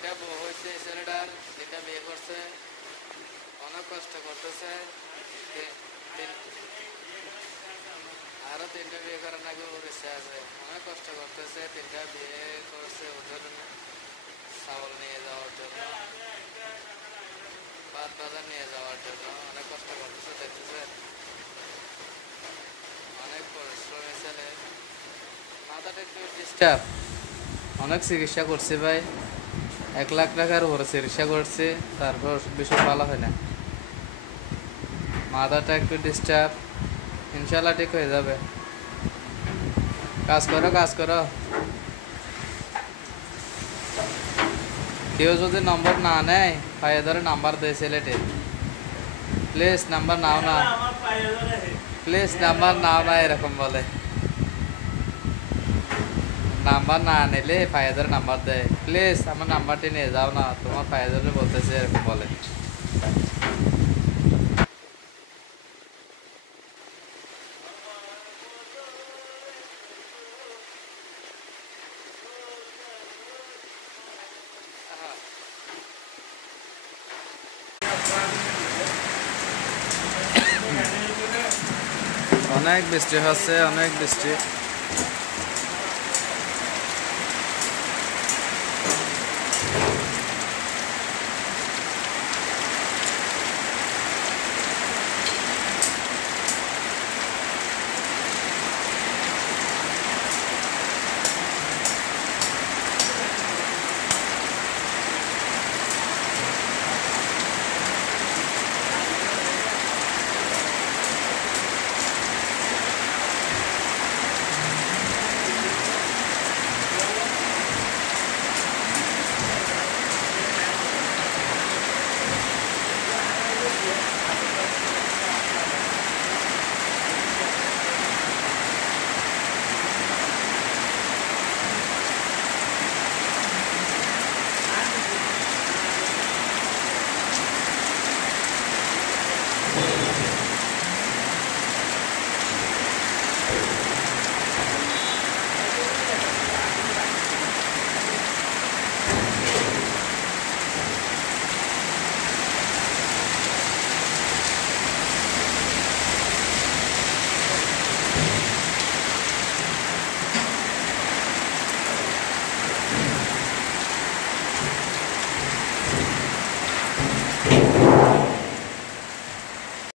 তিনটা বউ হয়েছে ছেলেটার, তিনটা বিয়ে করছে, অনেক কষ্ট করতেছে। আরো তিনটা বিয়ে করার নাকি ওর ইচ্ছা আছে, অনেক কষ্ট করতেছে। তিনটা বিয়ে করছে ওদের চাউল নিয়ে যাওয়ার জন্য, ভাত বাজার নিয়ে যাওয়ার জন্য অনেক কষ্ট করতেছে। দেখতেছে অনেক পরিশ্রমী ছেলে, মাথাটা একটু ডিস্টার্ব। অনেক চিকিৎসা করছি ভাই, 1 লাখ টাকার উপরে চিকিৎসা করছি, তারপর বিষয় ভালো হয় না। মাথাটা একটু ডিস্টার্ব, ইনশাল্লাহ ঠিক হয়ে যাবে। কাজ করো, কাজ করো। কেউ যদি নম্বর না নেয়, পায়ে ধরে নাম্বার দেয় ছেলেটি। প্লিজ নাম্বার নাও না, প্লিজ নাম্বার নাও না, এরকম বলে। নাম্বার না নিলে পায়ে ধরে নাম্বার দেয়। প্লিজ আমার নাম্বারটি নিয়ে যাও না, তোমার পায়ে ধরে বলতেছে, এরকম বলে। অনেক বৃষ্টি হচ্ছে, অনেক বৃষ্টি।